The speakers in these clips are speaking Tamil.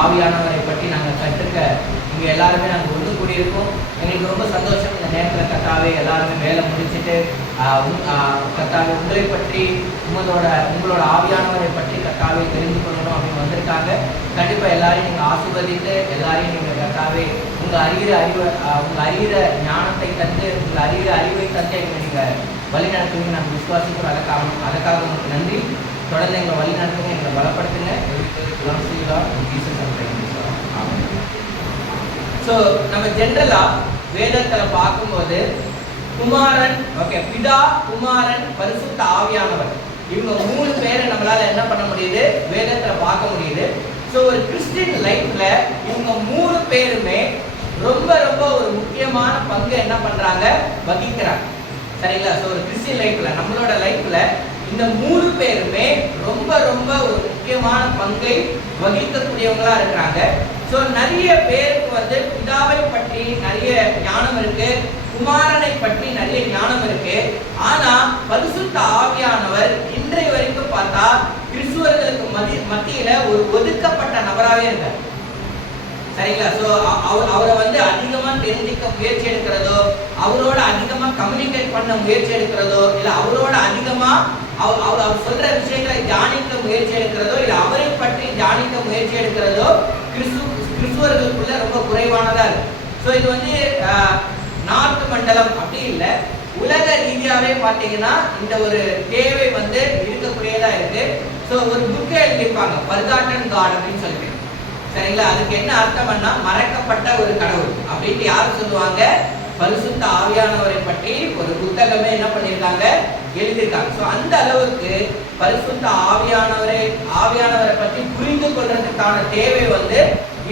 ஆவியானவரை பற்றி நாங்கள் கற்றுக்க இங்கே எல்லாருமே நாங்கள் ஒன்று கூடியிருக்கோம். எங்களுக்கு ரொம்ப சந்தோஷம். இந்த நேரத்தில் கர்த்தாவே எல்லாருமே வேலை முடிச்சுட்டு கர்த்தாவே உங்களை பற்றி உங்களோட ஆவியானவரை பற்றி கர்த்தாவே தெரிந்து கொள்ளணும் அப்படின்னு வந்திருக்காங்க. கண்டிப்பாக எல்லாரையும் நீங்கள் ஆசீர்வதித்து எல்லாரையும் நீங்கள் கர்த்தாவே உங்கள் அறிகிற ஞானத்தை தந்து உங்கள் அறிகிற அறிவை தந்து எங்களை நீங்கள் வழி நடத்துவீங்க நாங்கள் விசுவாசிக்கிறோம். அதுக்காக உங்களுக்கு நன்றி. தொடர்ந்து எங்களை வழி நடத்துங்க, எங்களை பலப்படுத்துங்க. ஸோ நம்ம ஜென்ரலாக வேதத்தில் பார்க்கும்போது குமாரன், பிதா, குமாரன், பரிசுத்த ஆவியானவர், இவங்க 3 பேரை நம்மளால என்ன பண்ண முடியுது, வேதத்தில் பார்க்க முடியுது. ஸோ ஒரு கிறிஸ்டின் லைஃப்ல இவங்க 3 பேருமே ரொம்ப ரொம்ப ஒரு முக்கியமான பங்கு என்ன பண்றாங்க, வகிக்கிறாங்க. சரிங்களா? ஸோ ஒரு கிறிஸ்டின் லைஃப்ல நம்மளோட லைஃப்ல இந்த 3 பேருமே ரொம்ப ரொம்ப ஒரு முக்கியமான பங்கை வகிக்கக்கூடியவங்களா இருக்கிறாங்க. ஸோ நிறைய பேருக்கு பிதாவை பற்றி நிறைய ஞானம் இருக்கு, குமாரனை பற்றி நிறைய ஞானம் இருக்கு. ஆனா பரிசுத்த ஆவியானவர் இன்றைய வரைக்கும் பார்த்தா கிறிஸ்துவர்களுக்கு மத்தியில ஒரு ஒதுக்கப்பட்ட நபராகவே இருக்கார். சரிங்களா? ஸோ அவரை அதிகமா தெரிஞ்சிக்க முயற்சி எடுக்கிறதோ, அவரோட அதிகமா கம்யூனிகேட் பண்ண முயற்சி எடுக்கிறதோ, இல்லை அவரோட அதிகமா அவர் சொல்ற விஷயங்களை தியானிக்க முயற்சி எடுக்கிறதோ, இல்லை அவரை பற்றி தியானிக்க முயற்சி எடுக்கிறதோ கிறிஸ்துவர்களுக்குள்ள ரொம்ப குறைவானதா இருக்கு. ஸோ இது நார்த் மண்டலம் அப்படி இல்லை, உலக ரீதியாவே பார்த்தீங்கன்னா இந்த ஒரு தேவை இருக்கக்கூடியதா இருக்கு. ஸோ ஒரு புக்கை எழுதியிருப்பாங்க, ஃபர்காட்டன் காட் அப்படின்னு சொல்லிட்டு. சரிங்களா? அதுக்கு என்ன அர்த்தம்னா மறைக்கப்பட்ட ஒரு கடவுள் அப்படின்ட்டு யாரும் சொல்லுவாங்க, பரிசுத்த ஆவியானவரை பற்றி ஒரு புத்தகமே என்ன பண்ணியிருக்காங்க, எழுதியிருக்காங்க. ஸோ அந்த அளவுக்கு பரிசுத்த ஆவியானவரை பற்றி புரிந்து கொள்றதுக்கான தேவை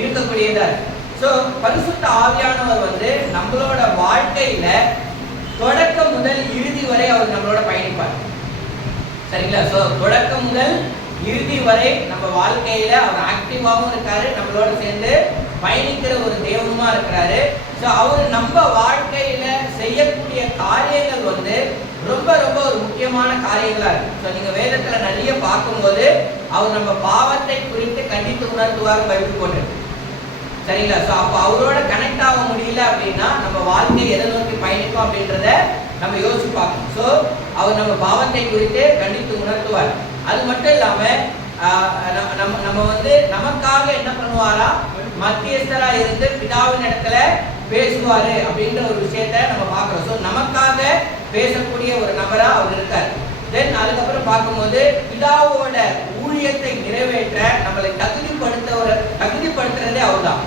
இருக்கக்கூடியதா இருக்கு. ஸோ பரிசுத்த ஆவியானவர் நம்மளோட வாழ்க்கையில தொடக்கம் முதல் இறுதி வரை அவர் நம்மளோட பயணிப்பார். சரிங்களா? ஸோ தொடக்கம் முதல் இறுதி வரை நம்ம வாழ்க்கையில அவர் ஆக்டிவாகவும் இருக்காரு, நம்மளோட சேர்ந்து பயணிக்கிற ஒரு தெய்வமா இருக்கிறாரு. ஸோ அவர் நம்ம வாழ்க்கையில செய்யக்கூடிய காரியங்கள் ரொம்ப ரொம்ப ஒரு முக்கியமான காரியங்களா இருக்கு. ஸோ நீங்க வேதத்துல நிறைய பார்க்கும்போது அவர் நம்ம பாவத்தை குறித்து கண்டித்து உணர்த்துவார் பைபிள் போட்டு. சரிங்களா? ஸோ அப்போ அவரோட கனெக்ட் ஆக முடியல அப்படின்னா நம்ம வாழ்க்கை எதை நோக்கி பயணிக்கும் அப்படின்றத நம்ம யோசிச்சு பார்க்கணும். ஸோ அவர் நம்ம பாவத்தை குறித்து கண்டித்து உணர்த்துவார். அது மட்டும் இல்லாம நம்ம நமக்காக என்ன பண்ணுவாரா, மத்தியஸ்தரா இருந்து பிதாவின் இடத்துல பேசுவாரு அப்படின்ற ஒரு விஷயத்த நம்ம பார்க்கிறோம். ஸோ நமக்காக பேசக்கூடிய ஒரு நபரா அவர் இருக்கார். தென் அதுக்கப்புறம் பார்க்கும்போது பிதாவோட ஊழியத்தை நிறைவேற்ற நம்மளை தகுதிப்படுத்துறதே அவர் தான்.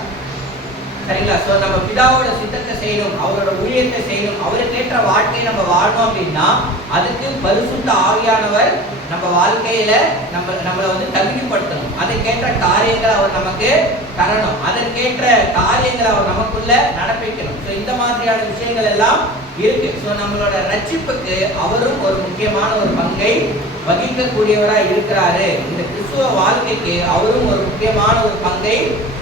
சரிங்களா? ஸோ நம்ம பிதாவோட சித்தத்தை செய்யணும், அவரோட ஊழியத்தை செய்யணும், அவருக்கேற்ற வாழ்க்கையை நம்ம வாழணும் அப்படின்னா அதுக்கு பரிசுத்த ஆவியானவர் நம்ம வாழ்க்கையில நம்மளை தகுதிப்படுத்தணும். அதுக்கேற்ற காரியங்களை அவர் நமக்கு தரணும், அதற்கேற்ற காரியங்களை அவர் நமக்குள்ள நடப்பிக்கணும். ஸோ இந்த மாதிரியான விஷயங்கள் எல்லாம் இருக்கு. ஸோ நம்மளோட ரட்சிப்புக்கு அவரும் ஒரு முக்கியமான ஒரு பங்கை வகிக்கக்கூடியவராக இருக்கிறாரு. இந்த கிறிஸ்துவ வாழ்க்கைக்கு அவரும் ஒரு முக்கியமான ஒரு பங்கை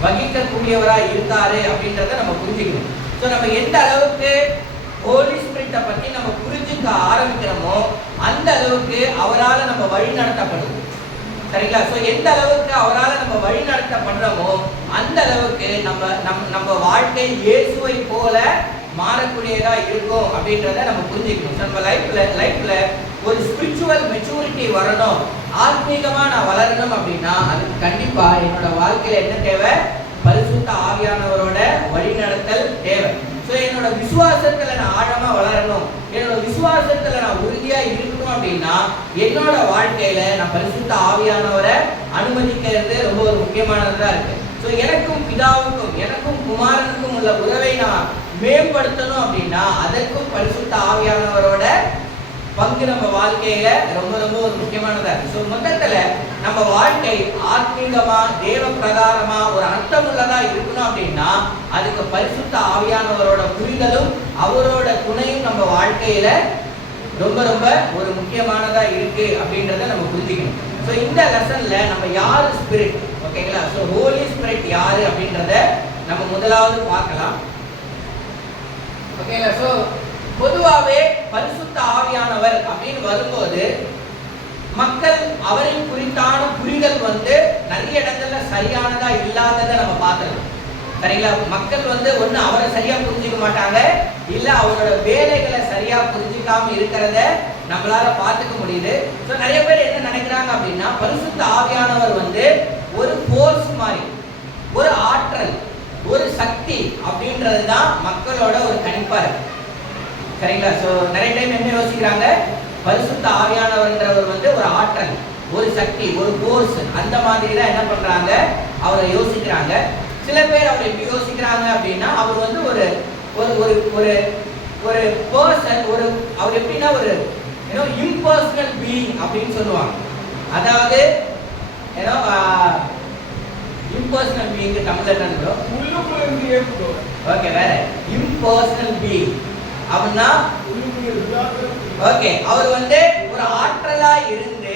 வகிக்கக்கூடியவராக இருக்காரு அப்படின்றத நம்ம புரிஞ்சுக்கணும். ஸோ நம்ம எந்த அளவுக்கு ஹோலி ஸ்பிரிட்டை பற்றி நம்ம புரிஞ்சுக்க ஆரம்பிக்கிறோமோ அந்த அளவுக்கு அவரால் நம்ம வழி நடத்தப்படுவோம். சரிங்களா? ஸோ எந்த அளவுக்கு அவரால் நம்ம வழி நடத்தப்படுறோமோ அந்த அளவுக்கு நம்ம வாழ்க்கை இயேசுவை போல மாறக்கூடியதா இருக்கும் அப்படின்றத நம்ம புரிஞ்சுக்கணும். நம்ம லைஃப்ல ஒரு ஸ்பிரிச்சுவல் மெச்சூரிட்டி வரணும், ஆத்மீகமா நான் வளரணும் அப்படின்னா அதுக்கு கண்டிப்பா என்னோட வாழ்க்கையில என்ன தேவை, பரிசுத்த ஆவியானவரோட வழிநடத்தல் தேவை. ஸோ என்னோட விசுவாசத்துல நான் ஆழமா வளரணும், என்னோட விசுவாசத்துல நான் உறுதியா இருக்கணும் அப்படின்னா என்னோட வாழ்க்கையில நான் பரிசுத்த ஆவியானவரை அனுமதிக்கிறது ரொம்ப ஒரு முக்கியமானதா இருக்கு. ஸோ எனக்கும் பிதாவுக்கும் எனக்கும் குமாரனுக்கும் உள்ள உறவை நான் மேம்படுத்தணும் அப்படின்னா அதற்கும் பரிசுத்த ஆவியானவரோட பங்கு நம்ம வாழ்க்கையில ரொம்ப ரொம்ப ஒரு முக்கியமானதா இருக்கு. ஸோ மொத்தத்துல நம்ம வாழ்க்கை ஆத்மீகமா தேவ பிரகாரமா ஒரு அர்த்தமுள்ளதா இருக்கணும் அப்படின்னா அதுக்கு பரிசுத்த ஆவியானவரோட புரிதலும் அவரோட துணையும் நம்ம வாழ்க்கையில ரொம்ப ரொம்ப ஒரு முக்கியமானதா இருக்கு அப்படின்றத நம்ம புரிஞ்சுக்கணும். ஸோ இந்த லெசன்ல நம்ம யாரு ஸ்பிரிட், ஓகேங்களா? ஸோ ஹோலி ஸ்பிரிட் யாரு அப்படின்றத நம்ம முதலாவது பார்க்கலாம். ஓகேங்களா? ஸோ பொதுவாகவே பரிசுத்த ஆவியானவர் அப்படின்னு வரும்போது மக்கள் அவரை குறித்தான புரிதல் நிறைய இடங்கள்ல சரியானதா இல்லாததை நம்ம பார்க்கலாம். சரிங்களா? மக்கள் வந்து ஒண்ணு அவரை சரியா புரிஞ்சுக்க மாட்டாங்க, இல்ல அவரோட வேலைகளை சரியா புரிஞ்சுக்காம இருக்கிறத நம்மளால பார்த்துக்க முடியுது. ஸோ நிறைய பேர் என்ன நினைக்கிறாங்க அப்படின்னா, பரிசுத்த ஆவியானவர் வந்து ஒரு ஃபோர்ஸ் மாதிரி, ஒரு ஆற்றல், ஒரு சக்தி அப்படின்றது தான் மக்களோட ஒரு கணிப்பா இருக்கு. சரிங்களா? ஸோ நிறைய டைம் என்ன யோசிக்கிறாங்க, பரிசுத்த ஆவியானவர்ன்றவர் வந்து ஒரு ஆற்றல், ஒரு சக்தி, ஒரு ஃபோர்ஸ், அந்த மாதிரி தான் என்ன பண்றாங்க, அவரை யோசிக்கிறாங்க. சில பேர் அவர் எப்படி யோசிக்கிறாங்க அப்படின்னா, அவர் வந்து ஒரு ஒரு ஒரு ஒரு ஒரு பர்சன், ஒரு அவர் எப்படின்னா ஒரு இம்பர்சனல் பீயிங் அப்படின்னு சொல்லுவாங்க. அதாவது இம்பர்சனல் பீயிங் தமிழ்ல என்ன? ஓகே, வேற இம்பர்சனல் பீயிங் அப்படின்னா ஓகே, அவர் வந்து ஒரு ஆற்றலா இருந்து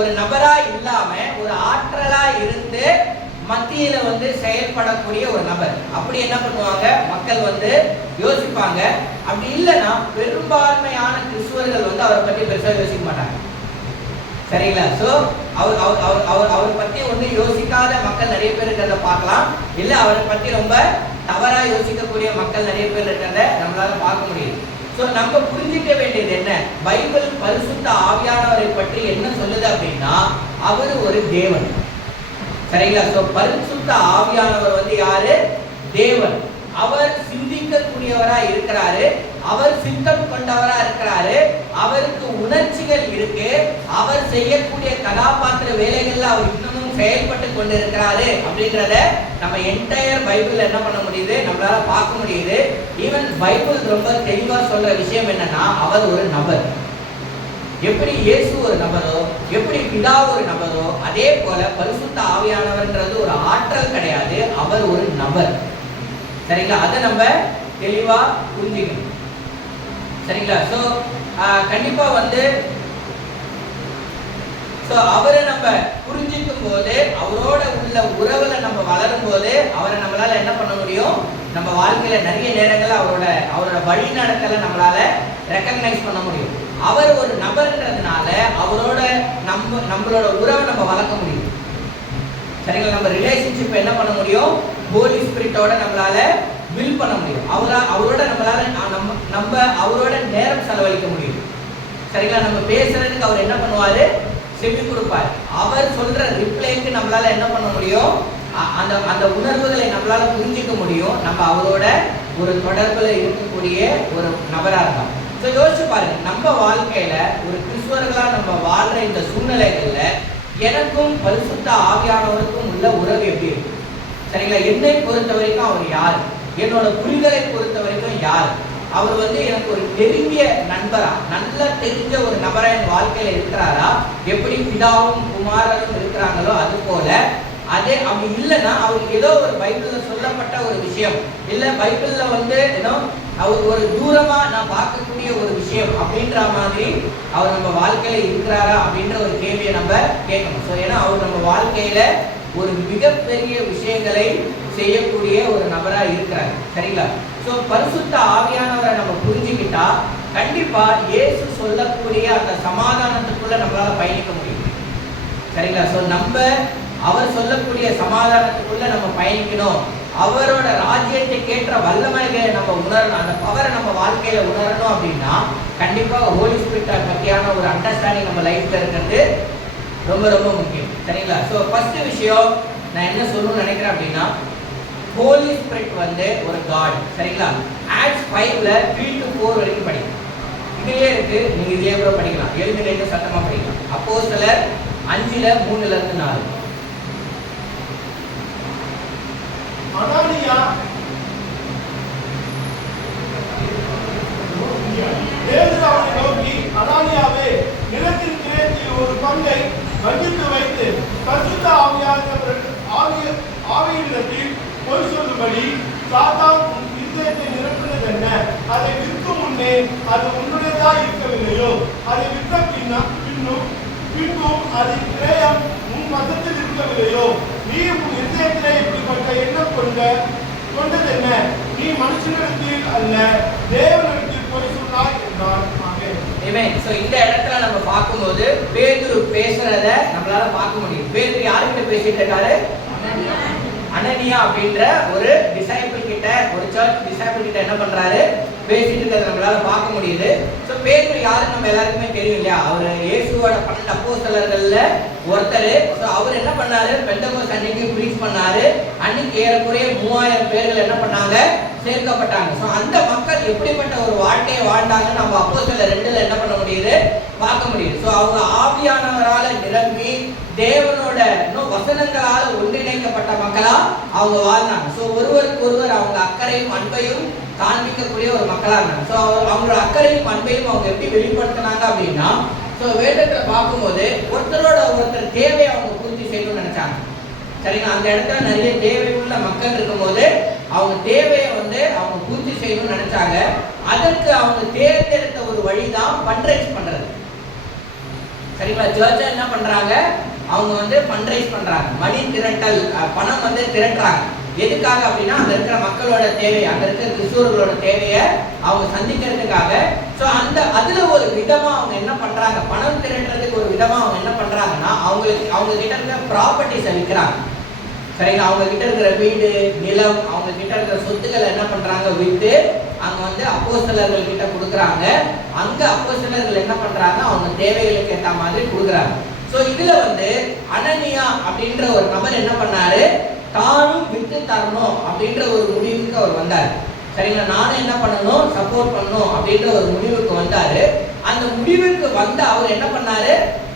ஒரு நபரா இல்லாம ஒரு ஆற்றலா இருந்து மத்தியில வந்து செயல்படக்கூடிய ஒரு நபர். அப்படி என்ன பண்ணுவாங்க, மக்கள் வந்து யோசிப்பாங்க. அப்படி இல்லைன்னா பெரும்பான்மையான கிறிஸ்துவர்கள் வந்து அவரை பத்தி பெருசா யோசிக்க மாட்டாங்க. சரிங்களா? சோ அவரை பத்தி ஒண்ணு யோசிக்காத மக்கள் நிறைய பேர் இருக்கிறத பார்க்கலாம், இல்ல அவரை பத்தி ரொம்ப தவறா யோசிக்கக்கூடிய மக்கள் நிறைய பேர் இருக்கிறத நம்மளால பார்க்க முடியும். சோ நம்ம புரிஞ்சிக்க வேண்டியது என்ன, பைபிள் பரிசுத்த ஆவியானவரை பற்றி என்ன சொல்லுது அப்படின்னா, அவர் ஒரு தேவன். சரிங்களா? சோ பரிசுத்த ஆவியானவர் வந்து யாரு? தேவன். அவர் சிந்திக்கக்கூடியவரா இருக்கிறாரு, அவர் சித்தம் கொண்டவரா இருக்கிறாரு, அவருக்கு உணர்ச்சிகள் இருக்கு, அவர் செய்யக்கூடிய கதாபாத்திர வேலைகள்ல அவர் இன்னமும் செயல்பட்டு கொண்டு இருக்கிறாரு அப்படின்றத நம்ம என்டையர் பைபிள்ல என்ன பண்ண முடியுது, நம்மளால பார்க்க முடியுது. ஈவன் பைபிள் ரொம்ப தெளிவா சொல்ற விஷயம் என்னன்னா, அவர் ஒரு நபர். எப்படி இயேசு ஒரு நபரோ, எப்படி பிதா ஒரு நபரோ, அதே போல பரிசுத்த ஆவியானவர்ன்றது ஒரு ஆற்றல் கிடையாது, அவர் ஒரு நபர். சரிங்களா? அதை நம்ம தெளிவா புரிஞ்சுக்கணும். சரிங்களா? சோ கண்டிப்பா வந்து அவரை நம்ம புரிஞ்சிக்கும் போது, அவரோட உள்ள உறவுல நம்ம வளரும் போது, அவரை நம்மளால என்ன பண்ண முடியும், நம்ம வாழ்க்கையில நிறைய நேரங்கள்ல அவரோட வழி நடத்தல நம்மளால ரெகக்னைஸ் பண்ண முடியும். அவர் ஒரு நபர்ன்றதுனால அவரோட நம்மளோட உறவை நம்ம வளர்க்க முடியும். சரிங்களா? நம்ம ரிலேஷன்ஷிப் என்ன பண்ண முடியும், ஹோலி ஸ்பிரிட்டோட நம்மளால பில்ட் பண்ண முடியும். அவரோட நம்மளால நம்ம அவரோட நேரம் செலவழிக்க முடியும். சரிங்களா? நம்ம பேசுறதுக்கு அவர் என்ன பண்ணுவாரு, செவி கொடுப்பார். அவர் சொல்ற ரிப்ளைக்கு நம்மளால என்ன பண்ண முடியும், அந்த உணர்வுகளை நம்மளால புரிஞ்சிக்க முடியும். நம்ம அவரோட ஒரு தொடர்புல இருக்கக்கூடிய ஒரு நபரா இருக்கலாம். ஸோ யோசிச்சு பாருங்க, நம்ம வாழ்க்கையில ஒரு கிறிஸ்துவர்களா நம்ம வாழ்ற இந்த சூழ்நிலைகள்ல எனக்கும் பரிசுத்த ஆவியானவருக்கும் உள்ள உறவு எப்படி இருக்கு? சரிங்களா? என்னை பொறுத்த வரைக்கும் அவர் யார், என்னோட புரிதலை பொறுத்த வரைக்கும் யார், அவர் வந்து எனக்கு ஒரு நெருங்கிய நண்பரா, நல்லா தெரிஞ்ச ஒரு நபரா என் வாழ்க்கையில இருக்கிறாரா? எப்படி பிதாவும் குமாரரும் இருக்கிறாங்களோ அது போல, அதே அப்படி இல்லைன்னா அவருக்கு ஏதோ ஒரு பைபிள்ல சொல்லப்பட்ட ஒரு விஷயம், இல்ல பைபிள்ல வந்து அவர் ஒரு தூரமா நான் பார்க்கக்கூடிய ஒரு விஷயம் அப்படின்ற மாதிரி அவர் நம்ம வாழ்க்கையில இருக்கிறாரா அப்படின்ற ஒரு கேள்வியை நம்ம கேட்கணும். ஸோ ஏன்னா அவர் நம்ம வாழ்க்கையில ஒரு மிகப்பெரிய விஷயங்களை செய்யக்கூடிய ஒரு நபரா இருக்கிறார். சரிங்களா? ஸோ பரிசுத்த ஆவியானவரை நம்ம புரிஞ்சுக்கிட்டா கண்டிப்பா இயேசு சொல்லக்கூடிய அந்த சமாதானத்துக்குள்ள நம்மளால பயணிக்க முடியும். சரிங்களா? ஸோ நம்ம அவர் சொல்லக்கூடிய சமாதானத்துக்குள்ள நம்ம பயணிக்கணும், அவரோட ராஜ்யத்தை கேட்ட வல்லமைகளை நம்ம உணரணும், அந்த பவரை நம்ம வாழ்க்கையில உணரணும் அப்படின்னா கண்டிப்பா ஹோலி ஸ்பிரிட் பற்றியான ஒரு அண்டர்ஸ்டாண்டிங் நம்ம லைஃப்ல இருக்கிறது ரொம்ப ரொம்ப முக்கியம். சரிங்களா? ஸோ ஃபர்ஸ்ட் விஷயம் நான் என்ன சொல்லணும்னு நினைக்கிறேன் அப்படின்னா, ஹோலி ஸ்பிரிட் வந்து ஒரு காட். சரிங்களா? ஆக்ட்ஸ் 5ல 3 to 4 வரைக்கும் படிக்கலாம். இதுலயே இருக்கு, நீங்க இதே கூட படிக்கலாம், எளிமையில சத்தமா படிக்கலாம். அப்போஸ்தலர் 5ல 3ல இருந்து 4. அனானியா பேதுரு அவனை நோக்கி, அனானியாவே, நிலத்தின் கிரயத்தில் ஒரு பங்கை வகித்து வைத்து பரிசுத்த ஆவியினிடத்தில் பொய் சொல்லும்படி சாத்தான் உன் இருதயத்தை நிரப்பினது என்ன? அதை விற்கும் முன்னே அது உன்னுடையதா இருக்கவில்லையோ? அதை விற்ற பின்னும் அதன் கிரயம் உன் மதத்தில் இருக்கவில்லையோ? நீ உன் இருதயத்திலே இப்படிப்பட்ட எண்ணம் கொண்டது என்ன? நீ மனுஷனிடத்தில் அல்ல தேவனிடத்தில் பொய் சொன்னாய் என்றார். ஆமென். சோ இந்த இடத்துல நம்ம பார்க்கும்போது பேதுரு பேசுறத நம்மளால பார்க்க முடியும். பேதுரு யார்கிட்ட பேசிட்டு இருக்காரு? அனனியா அப்படின்ற ஒரு டிசைபிள் கிட்ட, ஒரு சர்ச் டிசைபிள் கிட்ட என்ன பண்றாரு? பேசிட்டு இருக்கிறத நம்மளால பார்க்க முடியுது. சோ பேதுரு யாரு நம்ம எல்லாருக்குமே தெரியும் இல்லையா? அவர் இயேசுவோட 12 அப்போஸ்தலர்கள்ல ஒருத்தர். சோ அவர் என்ன பண்ணாரு? பெந்தகோஸ்து அன்னைக்கு பிரீச் பண்ணாரு. அன்னைக்கு ஏறக்குறைய 3000 பேர்கள் என்ன பண்ணாங்க? சேர்க்கப்பட்டாங்க. சோ அந்த மக்கள் எப்படிப்பட்ட ஒரு வாழ்க்கையை வாழ்ந்தாங்க நம்ம அப்போஸ்தலர் 2ல என்ன பண்ண முடியுது? பார்க்க முடியுது. சோ அவங்க ஆவியானவரால நிரம்பி தேவனோட வசனங்களால ஒன்றிணைக்கப்பட்ட மக்களா அவங்க வாழ்ந்தாங்க. சோ ஒருவருக்கு ஒருவர் அவங்க அக்கறையும் அன்பையும் காண்பிக்கக்கூடிய ஒரு மக்களா இருந்தாங்க. சோ அவங்களோட அக்கறையும் அன்பையும் அவங்க எப்படி வெளிப்படுத்தினாங்க அப்படின்னா, சோ வேதத்துல பார்க்கும்போது ஒருத்தரோட ஒருத்தர் தேவையை அவங்க பூர்த்தி செய்யணும்னு நினைச்சாங்க. சரிங்களா? அந்த இடத்துல நிறைய தேவையுள்ள மக்கள் இருக்கும்போது அவங்க தேவையை அவங்க பூர்த்தி செய்யணும்னு நினைச்சாங்க. அதற்கு அவங்க தேர்ந்தெடுத்த ஒரு வழிதான் ஃபண்ட்ரைஸ் பண்றது. சரிங்களா? சர்ச்சை என்ன பண்றாங்க? அவங்க ஃபண்ட்ரைஸ் பண்றாங்க, மணி திரட்டல், பணம் திரட்டுறாங்க. எதுக்காக அப்படின்னா அங்க இருக்கிற மக்களோட தேவை, அங்க இருக்கிற கிறிஸ்தவர்களோட தேவையை அவங்க சந்திக்கிறதுக்காக. சோ அதுல ஒரு விதமா அவங்க என்ன பண்றாங்க? பணம் திரட்டுறதுக்கு ஒரு விதமா அவங்க என்ன பண்றாங்கன்னா, அவங்க கிட்ட இருக்கிற ப்ராப்பர்ட்டிஸை விற்கிறாங்க. சரிங்களா? அவங்க கிட்ட இருக்கிற வீடு, நிலம், அவங்க கிட்ட இருக்கிற சொத்துக்களை என்ன பண்றாங்க? வித்து அங்க அப்போஸ்தலர்கள் கிட்ட கொடுக்குறாங்க. அங்க அப்போஸ்தலர்கள் என்ன பண்றாங்க? அவங்க தேவைகளுக்கு ஏற்ற மாதிரி கொடுக்குறாங்க. சோ இதுல அனனியா அப்படின்ற ஒரு நபர் என்ன பண்ணாரு? தானும் விட்டு தரணும் அப்படின்ற ஒரு முடிவுக்கு அவர் வந்தார். சரிங்களா? நானும் என்ன பண்ணணும்? சப்போர்ட் பண்ணணும் அப்படின்ற ஒரு முடிவுக்கு வந்தாரு. அந்த முடிவுக்கு அவர் என்ன பண்ணாரு?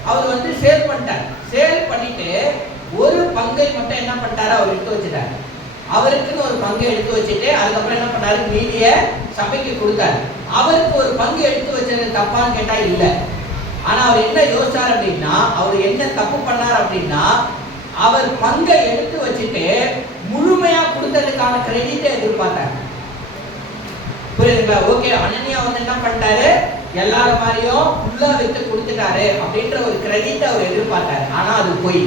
அவர் சேல் பண்ணிட்டார். சேல் பண்ணிட்டு ஒரு பங்கை மட்டும் என்ன பண்ணிட்டாரு? அவர் எடுத்து வச்சுட்டாரு. அவருக்குன்னு ஒரு பங்கு எடுத்து வச்சுட்டு அதுக்கப்புறம் என்ன பண்ணாரு? மீதிய சபைக்கு கொடுத்தாரு. அவருக்கு ஒரு பங்கு எடுத்து வச்சது தப்பான்னு கேட்டா இல்ல. ஆனா அவர் என்ன யோசிச்சார் அப்படின்னா, அவர் என்ன தப்பு பண்ணார் அப்படின்னா, அவர் பங்கை எடுத்து வச்சுட்டு முழுமையா கொடுத்ததுக்கான கிரெடிட்டை எதிர்பார்த்தார். புரியுதுங்களா? ஓகே, அனனியா என்ன பண்ணிட்டாரு? எல்லாரும் மாதிரியும் ஃபுல்லா வித்து கொடுத்துட்டாரு அப்படின்ற ஒரு கிரெடிட் அவர் எதிர்பார்த்தாரு. ஆனா அது போய்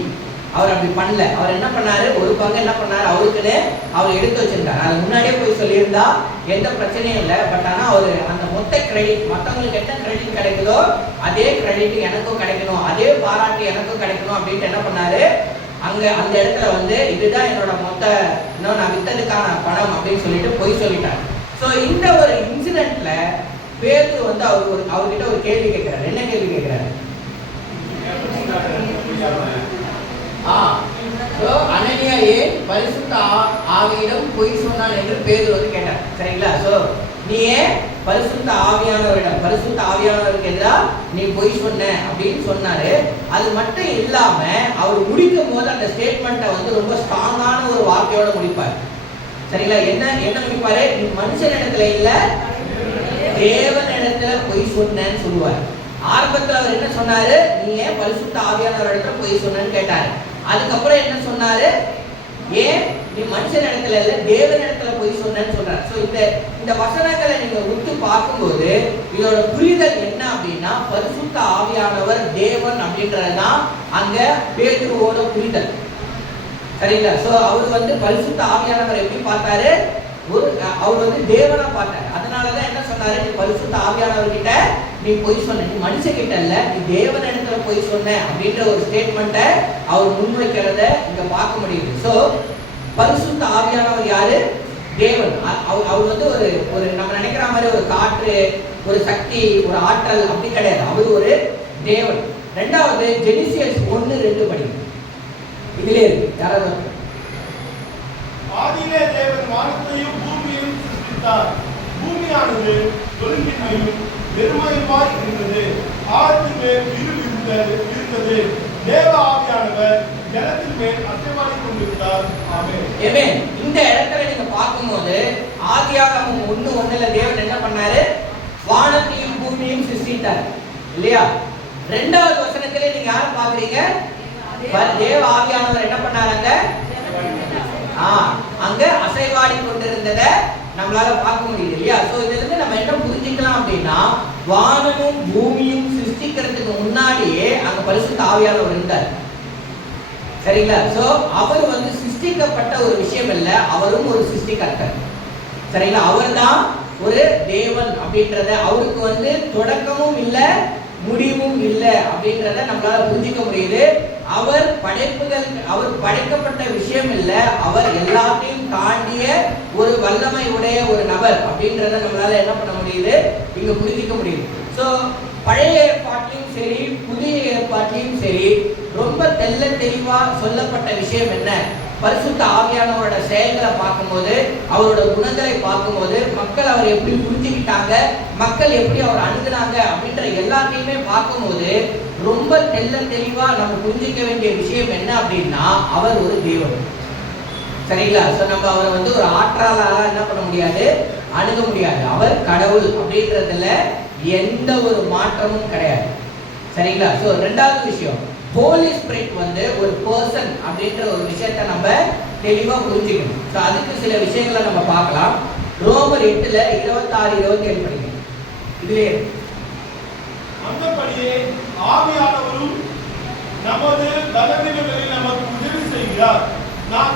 அவர் அப்படி பண்ணல. அவர் என்ன பண்ணாரு? ஒரு பங்கு என்ன பண்ணாரு? அவருக்குன்னு அவர் எடுத்து வச்சிருந்தாரு. அது முன்னாடியே போய் சொல்லியிருந்தா எந்த பிரச்சனையும் இல்லை. பட் ஆனா அவர் அந்த மொத்த கிரெடிட், மற்றவங்களுக்கு என்ன கிரெடிட் கிடைக்குதோ அதே கிரெடிட் எனக்கும் கிடைக்கணும், அதே பாராட்டு எனக்கும் கிடைக்கணும் அப்படின்ட்டு என்ன பண்ணாரு? அங்க அந்த இடத்துல இதுதான் என்னோட மொத்த நான் வித்ததுக்கான பணம் அப்படின்னு சொல்லிட்டு போய் சொல்லிட்டார். சோ இந்த ஒரு இன்சிடென்ட்ல பேதுரு அவர்கிட்ட ஒரு கேள்வி கேட்கிறாரு. என்ன கேள்வி கேட்கிறாரு? அனனியா ஏன் பரிசுத்த ஆவியிடம் பொய் சொன்னான் என்று பேதுரு கேட்டார். சரிங்களா? சோ நீ ஏன் பரிசுத்த ஆவியானவரிடம், பரிசுத்த ஆவியானவருக்கு எதிராக நீ பொய் சொன்ன அப்படின்னு சொன்னாரு. அது மட்டும் இல்லாம அவர் முடிக்கும் போது அந்த ஸ்டேட்மெண்ட்டை ரொம்ப ஸ்ட்ராங்கான ஒரு வார்த்தையோட முடிப்பார். சரிங்களா? என்ன முடிப்பாரு? நீ மனுஷனிடத்துல இல்ல தேவனிடத்துல பொய் சொன்னேன்னு சொல்லுவார். ஆரம்பத்துல அவர் என்ன சொன்னாரு? நீ ஏன் பரிசுத்த ஆவியானவர் இடத்துல பொய் சொன்னேன்னு கேட்டாரு. அதுக்கப்புறம் என்ன சொன்னாரு? ஏன் நீ மனுஷன் இடத்துல இல்ல தேவன் இடத்துல பொய் சொன்னேன்னு சொல்றாரு. சோ இந்த வசனங்களை நீங்க உத்து பார்க்கும்போது இதோட புரிதல் என்ன அப்படின்னா, பரிசுத்த ஆவியானவர் தேவன் அப்படின்றதுதான் அங்க பேதுருவோட புரிதல். சரிங்களா? சோ அவர் பரிசுத்த ஆவியானவர் எப்படி பார்த்தாரு? அவர் தேவனா பார்த்தாரு. அதனாலதான் என்ன சொன்னாரு? நீ பரிசுத்த ஆவியானவர் கிட்ட நீ பொய் சொன்ன, நீ மனுஷன் கிட்ட இல்ல நீ தேவன் இடத்துல பொய் சொன்ன அப்படின்ற ஒரு ஸ்டேட்மெண்ட்டை அவர் முன்வைக்கிறத இங்க பார்க்க முடியுது. சோ பரிசுத்த ஆவியானவர் யாரு? தேவன். அவர் ஒரு நம்ம நினைக்கிற மாதிரி ஒரு காற்று, ஒரு சக்தி, ஒரு ஆற்றல் அப்படி கிடையாது. அவர் ஒரு தேவன். ரெண்டாவது ஜெனிசியஸ் 1:2 படி. இதுல இருக்கு யாராவது? ஆதியிலே தேவன் வானத்தையும் பூமியையும் சிருஷ்டித்தார். பூமியானது ஒழுங்கின்மையும் வெறுமையுமாய் இருந்தது. ஆழத்தின் மேல் இருள் இருந்தது. தேவ ஆவியானவர் ஜலத்தின் மேல் அசைவாடிக் கொண்டிருந்தார். ஆமென். இந்த இடத்துல நீங்க பார்க்கும்போது ஆதியாகமம் 1:1 தேவன் என்ன பண்ணாரு? வானத்தையும் பூமியையும் சிருஷ்டித்தார் இல்லையா? இரண்டாவது வசனத்திலே நீங்க யாரை பாக்குறீங்க? தேவ ஆவியானவர் என்ன பண்ணாராங்க? அங்க அசைவாடி கொண்டிருந்ததை நம்மளால பார்க்க முடியுது இல்லையா? சோ இதுல இருந்து நம்ம என்ன புரிஞ்சுக்கலாம் அப்படின்னா, வானமும் பூமியும் சிருஷ்டிக்கிறதுக்கு முன்னாடியே அங்க பரிசுத்த ஆவியானவர் இருந்தார். சரிங்களா? சோ அவர் சிருஷ்டிக்கப்பட்ட ஒரு விஷயம் இல்ல, அவரும் ஒரு சிருஷ்டிகர்த்தர். சரிங்களா? அவர் தான் ஒரு தேவன் அப்படின்றத, அவருக்கு தொடக்கமும் இல்லை முடிவும் இல்லை அப்படின்றத நம்மளால புரிஞ்சிக்க முடியுது. அவர் படைக்கப்பட்ட விஷயம் இல்லை, அவர் எல்லாத்தையும் தாண்டிய ஒரு வல்லமை உடைய ஒரு நபர் அப்படின்றத நம்மளால என்ன பண்ண முடியுது, இங்க புரிஞ்சிக்க முடியுது. ஸோ பழைய ஏற்பாட்டிலையும் சரி புதிய ஏற்பாட்டிலையும் சரி ரொம்ப தெளிவா சொல்லப்பட்ட விஷயம் என்ன, பரிசுத்த ஆவியானவரோட செயல்களை பார்க்கும்போது, அவரோட குணங்களை பார்க்கும்போது, மக்கள் அவர் எப்படி புரிஞ்சுக்கிட்டாங்க, மக்கள் எப்படி அவர் அணுகுனாங்க அப்படின்ற எல்லாத்தையுமே பார்க்கும்போது ரொம்ப தெளிவா நம்ம புரிஞ்சிக்க வேண்டிய விஷயம் என்ன அப்படின்னா, அவர் ஒரு தேவன். சரிங்களா? ஸோ நம்ம அவரை ஒரு ஆற்றலால என்ன பண்ண முடியாது, அணுக முடியாது. அவர் கடவுள் அப்படின்றதுல எந்த ஒரு மாற்றமும் கிடையாது. சரிங்களா? ஸோ ரெண்டாவது விஷயம், ஹோலி ஸ்பிரிட் ஒரு பர்சன் அப்படின்ற ஒரு விஷயத்தை நம்ம தெளிவா புரிஞ்சுக்கணும். ஸோ அதுக்கு சில விஷயங்களை நம்ம பார்க்கலாம். ரோமர் 8:26-27 படிக்கணும். இதுலயே அந்தபடியே ஆவியானவரும் நமது பலவீனங்களில் நமக்கு உதவி செய்கிறார். நாம்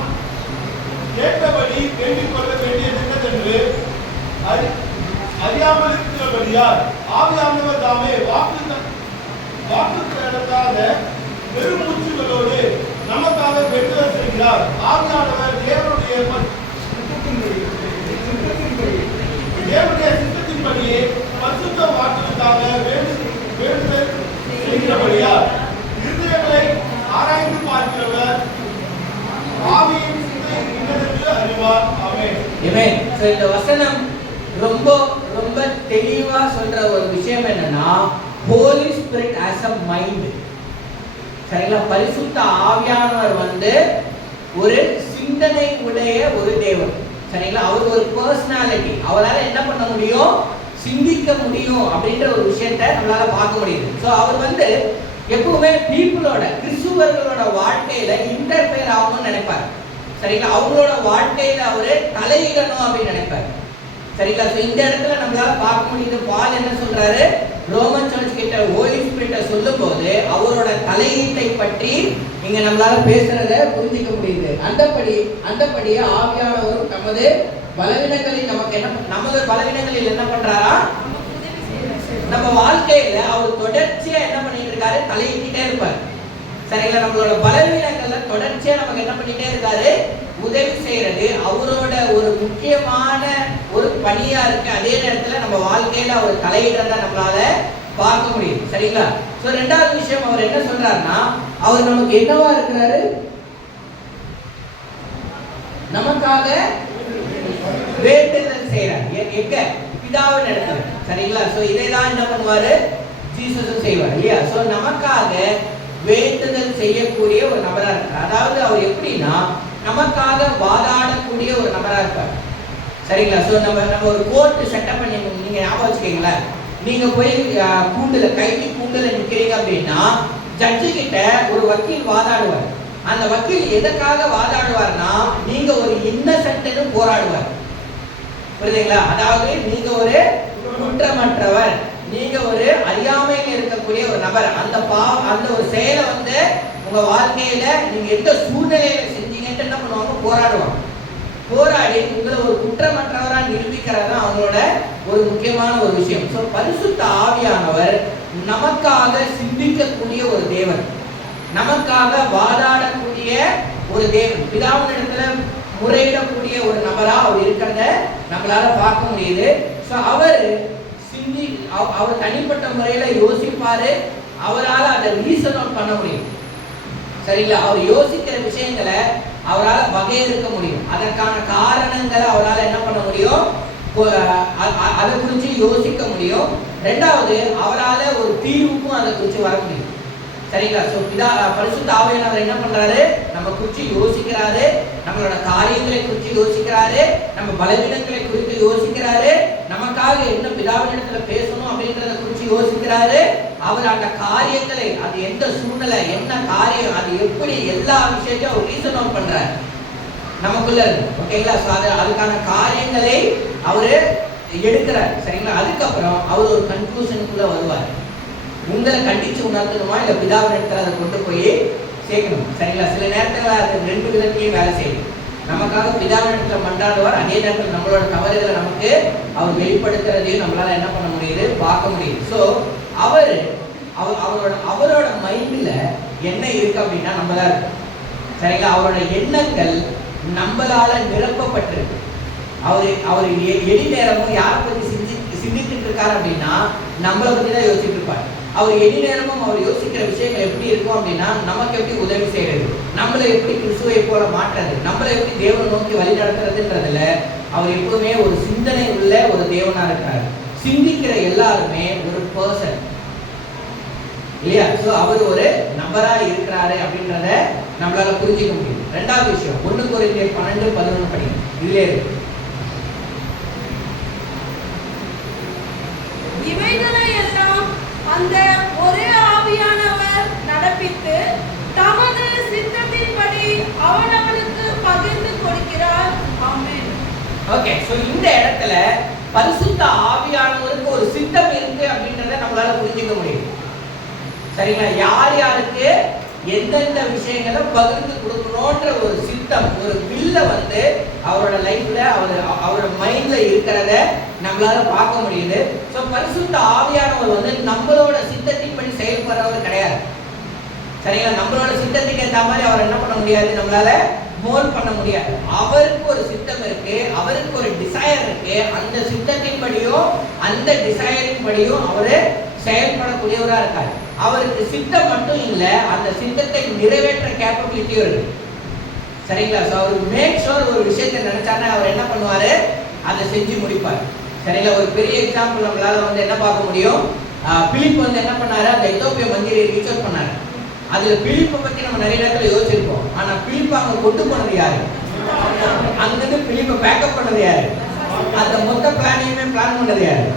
கேட்டபடி வேண்டிக் கொள்ள வேண்டியது என்னதென்று அறியாமல் இருக்கிறபடியால் ஆவியானவர் தாமே வாக்கு கடத்தாத பெருமூச்சுகளோடு நமக்காக வேண்டுதல் செய்கிறார். ஆவியானவர் தேவனுடைய சித்தத்தின்படியே பரிசுத்த வாக்குக்காக வேண்டுதல் செய்கிறபடியால் இருதயங்களை ஆராய்ந்து பார்க்கிறவர் ஆவியின் சிந்தை இன்னதென்று அறிவார். ஆமென். ஆமென். சோ இந்த வசனம் ரொம்ப ரொம்ப தெளிவா சொல்ற ஒரு விஷயம் என்னன்னா, holy spirit as a mind. சரிங்களா? பரிசுத்த ஆவியானவர் ஒரு சிந்தனை உடைய ஒரு தேவன். சரிங்களா? அவர் ஒரு பர்சனாலிட்டி. அவரால் என்ன பண்ண முடியும், சிந்திக்க முடியும் அப்படின்ற ஒரு விஷயத்தை நம்மளால பார்க்க முடியுது. ஸோ அவர் எப்பவுமே பீப்புளோட, கிறிஸ்துவர்களோட வாழ்க்கையில இன்டர்ஃபியர் ஆகணும்னு நினைப்பார். சரிங்களா? அவங்களோட வாழ்க்கையில அவரு தலையிடணும் அப்படின்னு நினைப்பார். சரிங்களா? ஸோ இந்த இடத்துல நம்மளால பார்க்க முடியுது. பால் என்ன சொல்றாரு, ரோமன் சர்ச் கிட்ட ஹோலி ஸ்பிரிட்டை சொல்லும் போது அவரோட தலையீட்டை பற்றி இங்க நம்மளால பேசுறத புரிஞ்சிக்க முடியுது. அந்தபடியே ஆவியானவரும் நமது பலவீனங்களில் நமது பலவீனங்களில் என்ன பண்றாரா, நம்ம வாழ்க்கையில அவர் தொடர்ச்சியா என்ன பண்ணிட்டு இருக்காரு, தலையிட்டே இருப்பார். சரிங்களா? நம்மளோட பலவீனங்கள்ல தொடர்ச்சியா நமக்கு என்ன பண்ணிட்டே இருக்காரு, உதவி செய்யறது அவரோட ஒரு முக்கியமான ஒரு பணியா இருக்கு. அதே நேரத்துல நம்ம வாழ்க்கையில அவர் தலையிடுறத நம்மளால பார்க்க முடியும். சரிங்களா? சோ ரெண்டாவது விஷயம் அவர் என்ன சொல்றாருன்னா, அவர் நமக்கு என்னவா இருக்கிறாரு, நமக்காக வேண்டுதல் செய்யறார். எங்க, பிதாவின் இடத்துல. சரிங்களா? சோ இதை தான் என்ன பண்ணுவாரு, ஜீசஸும் செய்வார் இல்லையா? சோ நமக்காக வேண்டுதல் செய்யக்கூடிய ஒரு நபரா இருக்கார். அதாவது அவர் எப்படின்னா நமக்காக வாதாடக்கூடிய ஒரு நபரா இருப்பார். சரிங்களா? சோ நம்ம ஒரு கோர்ட் செட்டப் பண்ணி நீங்க ஞாபகம் வச்சுக்கீங்களேன். நீங்க போய் கைதி கூண்டுல நிக்கிறீங்க அப்படின்னா ஜட்ஜு கிட்ட ஒரு வக்கீல் வாதாடுவார். அந்த வக்கீல் எதற்காக வாதாடுவார்னா, நீங்க ஒரு இன்னசென்ட்னு போராடுவார். புரியுதுங்களா? அதாவது நீங்க ஒரு குற்றமற்றவர், நீங்க ஒரு அறியாமையில் இருக்கக்கூடிய ஒரு நபர். அந்த ஒரு செயலை உங்க வாழ்க்கையில நீங்க எந்த சூழ்நிலையில செஞ்சீங்கன்னு என்ன பண்ணுவாங்க, போராடுவாங்க. போராடி உங்களை ஒரு குற்றமற்றவரா நிரூபிக்கிறது தான் அவங்களோட ஒரு முக்கியமான ஒரு விஷயம். ஸோ பரிசுத்த ஆவியானவர் நமக்காக சிந்திக்கக்கூடிய ஒரு தேவன், நமக்காக வாதாடக்கூடிய ஒரு தேவன், பிதாவின் இடத்துல முறையிடக்கூடிய ஒரு நபரா அவர் இருக்கிறத நம்மளால பார்க்க முடியுது. ஸோ அவர் தனிப்பட்ட முறையில யோசிப்பாரு, அவரால் அதை ரீசன் அவுட் பண்ண முடியும். சரிங்களா? அவர் யோசிக்கிற விஷயங்களை அவரால் வகையறுக்க முடியும். அதற்கான காரணங்களை அவரால் என்ன பண்ண முடியும், அதை குறித்து யோசிக்க முடியும். ரெண்டாவது, அவரால் ஒரு தீர்வுக்கும் அதை குறித்து வர முடியும். சரிங்களா? ஸோ பரிசுத்த ஆவியானவர் என்ன பண்றாரு, நம்ம குறித்து யோசிக்கிறாரு, நம்மளோட காரியங்களை குறித்து யோசிக்கிறாரு, நம்ம பலவீனங்களை குறித்து யோசிக்கிறாரு, நமக்காக என்ன பிதாவினிடத்துல பேசணும் அப்படின்றத குறித்து யோசிக்கிறாரு. அவர் அந்த காரியங்களை, அது எந்த சூழ்நிலை, என்ன காரியம், அது எப்படி, எல்லா விஷயத்தையும் அவர் ரீசன் அவுட் பண்றாரு நமக்குள்ள இருக்கு. ஓகேங்களா? ஸோ அதுக்கான காரியங்களை அவரு எடுக்கிறார். சரிங்களா? அதுக்கப்புறம் அவர் ஒரு கன்க்ளூஷனுக்குள்ள வருவார். உங்களை கண்டிச்சு உணர்த்தணுமா, இல்லை பிதாவின் இடத்துல அதை கொண்டு போய் சேர்க்கணும். சரிங்களா? சில நேரத்தில் அது ரெண்டு விதத்திலையும் வேலை செய்யும். நமக்காக பிதாவிடத்தில் மன்றாடுவார். அதே நேரத்தில் நம்மளோட தவறுகளை நமக்கு அவர் வெளிப்படுத்துறதையும் நம்மளால என்ன பண்ண முடியுது, பார்க்க முடியுது. ஸோ அவரோட மைண்ட்ல என்ன இருக்கு அப்படின்னா நம்ம தான் இருக்கு. சரிங்களா? அவரோட எண்ணங்கள் நம்மளால நிரப்பப்பட்டிருக்கு. அவர் எடி நேரமும் யாரை பத்தி சிந்தித்துட்டு இருக்காரு அப்படின்னா நம்மளை பத்தி தான் யோசிச்சுட்டு இருப்பார். அவர் எடி நேரமும் அவர் யோசிக்கிற விஷயங்கள் எப்படி இருக்கும் அப்படின்னா நமக்கு எப்படி உதவி செய்யறது, நம்மளை எப்படி கிறிஸ்துவை போல மாற்றுறது, நம்மளை எப்படி தேவனை நோக்கி வழி நடத்துறதுன்றதுல அவர் எப்பவுமே ஒரு சிந்தனை உள்ள ஒரு தேவனா இருக்காரு. சிந்திக்கிற எல்லாருமே ஒரு பர்சன் இல்லையா? ஸோ அவர் ஒரு நபரா இருக்கிறாரு அப்படின்றத நம்மளால புரிஞ்சுக்க முடியும். ரெண்டாவது விஷயம் 1 கொரிந்தியர் 12:11 படி இதுல இருக்கு. இவைகளை எல்லாம் அந்த ஒரே ஆவியானவர் நடப்பித்து தமது சித்தத்தின்படி அவனவனுக்கு பகிர்ந்து கொடுக்கிறார். ஆமென். ஓகே, சோ இந்த இடத்துல பரிசுத்த ஆவியானவருக்கு ஒரு சித்தம் இருக்கு அப்படின்றத நம்மளால புரிஞ்சுக்க முடியும். சரிங்களா? யார் யாருக்கு எந்தெந்த விஷயங்களை பகிர்ந்து கொடுக்கணும்ன்ற ஒரு சித்தம், ஒரு வில்ல வந்து அவரோட லைஃப்ல அவரோட மைண்ட்ல இருக்கிறத நம்மளால பார்க்க முடியுது. ஸோ பரிசுத்த ஆவியானவர் வந்து நம்மளோட சித்தத்தின்படி செயல்படுறவர் கிடையாது. சரிங்களா? நம்மளோட சித்தத்துக்கு ஏற்ற மாதிரி அவர் என்ன பண்ண முடியாது, நம்மளால மோல் பண்ண முடியாது. அவருக்கு ஒரு சித்தம் இருக்கு, அவருக்கு ஒரு டிசைர் இருக்கு. அந்த சித்தத்தின்படியும் அந்த டிசைரின் படியும் அவரு செயல்படக்கூடியவரா இருக்காரு. அவருக்கு சித்தம் மட்டும் இல்ல, அந்த சித்தத்தை நிறைவேற்ற கேப்பபிலிட்டியும் இருக்கு. சரிங்களா? ஸோ அவர் மேக் ஷோர் ஒரு விஷயத்தை நினைச்சாருன்னா அவர் என்ன பண்ணுவாரு, அதை செஞ்சு முடிப்பார். சரிங்களா? ஒரு பெரிய எக்ஸாம்பிள் நம்மளால வந்து என்ன பார்க்க முடியும், பிலிப் வந்து என்ன பண்ணாரு, அந்த எத்தோப்பிய மந்திரியை ரீச் அவுட் பண்ணாரு. அதுல பிலிப்பை பத்தி நம்ம நிறைய நேரத்துல யோசிச்சிருப்போம். ஆனா பிலிப் அங்க கொண்டு போனது யாரு, அங்கிருந்து பிலிப்பை பேக்கப் பண்ணது யாரு, அந்த மொத்த பிளானையுமே பிளான் பண்ணது யாரு,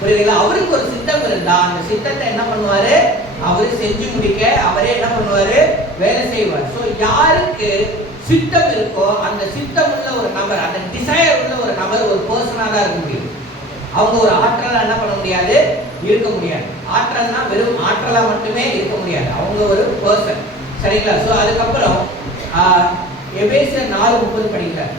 புரியுதுங்களா? அவருக்கு ஒரு சித்தம் இருந்தா அந்த சித்தத்தை என்ன பண்ணுவாரு, அவரு செஞ்சு முடிக்க அவரே என்ன பண்ணுவாரு, வேலை செய்வார். ஸோ யாருக்கு சித்தம் இருக்கோ அந்த சித்தம் உள்ள ஒரு நபர், அந்த டிசைர் உள்ள ஒரு நபர் ஒரு பர்சனா தான் இருக்க முடியும். அவங்க ஒரு ஆற்றலா என்ன பண்ண முடியாது, இருக்க முடியாது. ஆற்றல்னா வெறும் ஆற்றலா மட்டுமே இருக்க முடியாது, அவங்க ஒரு பர்சன். சரிங்களா? ஸோ அதுக்கப்புறம் எபேசியர் 4:30 படிக்கிறார்.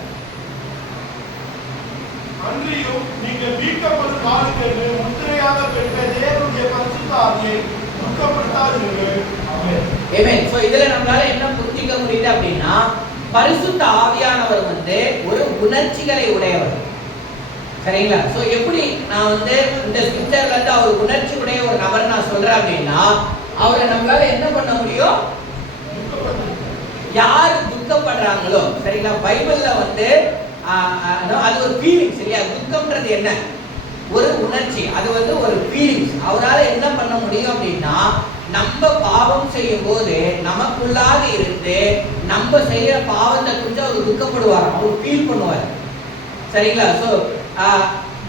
அன்றியும் நீங்கள் மீட்கப்படும் நாளுக்கென்று முத்திரையாக பெற்ற தேவனுடைய பரிசுத்த ஆவியை துக்கப்படுத்தாதீர்கள். ஆமென். சோ இதுல நம்மளால என்ன புரிஞ்சிக்க முடியுது அப்படின்னா பரிசுத்த ஆவியானவர் வந்து ஒரு உணர்ச்சிகளை உடையவர். சரிங்களா? சோ எப்படி நான் வந்து இந்த ஸ்கிரிப்சர்ல இருந்து அவர் உணர்ச்சி உடைய ஒரு நபர் நான் சொல்றேன் அப்படின்னா அவரை நம்மளால என்ன பண்ண முடியும், யார் துக்கப்படுறாங்களோ, சரிங்களா? பைபிள்ல வந்து அது ஒரு ஃபீலிங். சரியா? துக்கம்ன்றது என்ன, ஒரு உணர்ச்சி, அது வந்து ஒரு ஃபீலிங்ஸ். அவரால் என்ன பண்ண முடியும் அப்படின்னா நம்ம பாவம் செய்யும் போது நமக்குள்ளாக இருந்து நம்ம செய்யற பாவத்தை குறித்து அவர் துக்கப்படுவார், அவர் ஃபீல் பண்ணுவார். சரிங்களா? ஸோ